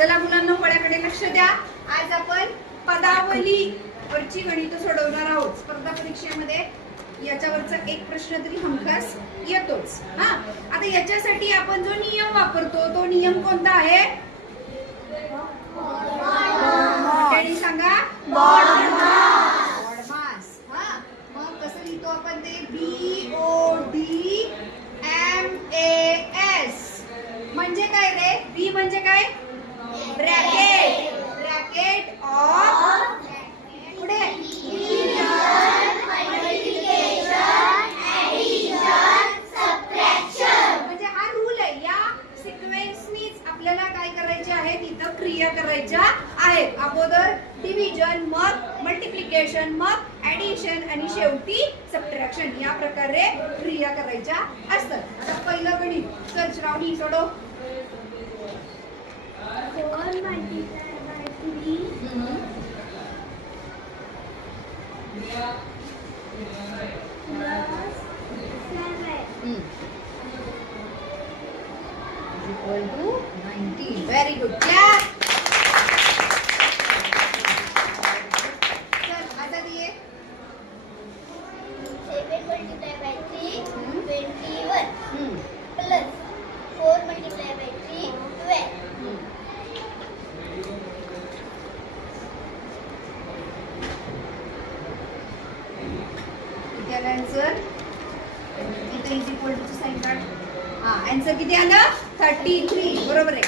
चला मुलांना फळ्याकडे लक्ष द्या. आज आपण पदावली वरची गणित सोडवणार आहोत. स्पर्धा परीक्षेमध्ये याच्यावरचा एक प्रश्न तरी हमखास येतोच. हा, आता याच्यासाठी आपण जो नियम वापरतो तो नियम कोणता आहे? सांगा. बॉडमास. हा, मग कसं लिहितो आपण ते? BODMAS. म्हणजे काय रे? बी म्हणजे काय? ब्रॅकेट. ब्रॅकेट ऑफ पुढे म्हणजे हा रूल आहे. या सिक्वेन्सनीच आपल्याला काय करायचे आहे? इथं क्रिया करायच्या आहेत. अगोदर डिव्हिजन, मग मल्टिप्लिकेशन, मग ऍडिशन आणि शेवटी सबट्रॅक्शन. या प्रकारे क्रिया करायच्या असतात. आता पहिलं गणित चल श्रावणी सोडव. 4 multiplied by 3 plus 7 equal to 19. Very good. Clap. चल आता दिए 7 multiplied by 3 21 plus 4 multiplied by 3 12 किती आलं आन्सर? इथे इज इक्वल टू साइन काढ. हा, आन्सर किती आलं? 33. बरोबर आहे.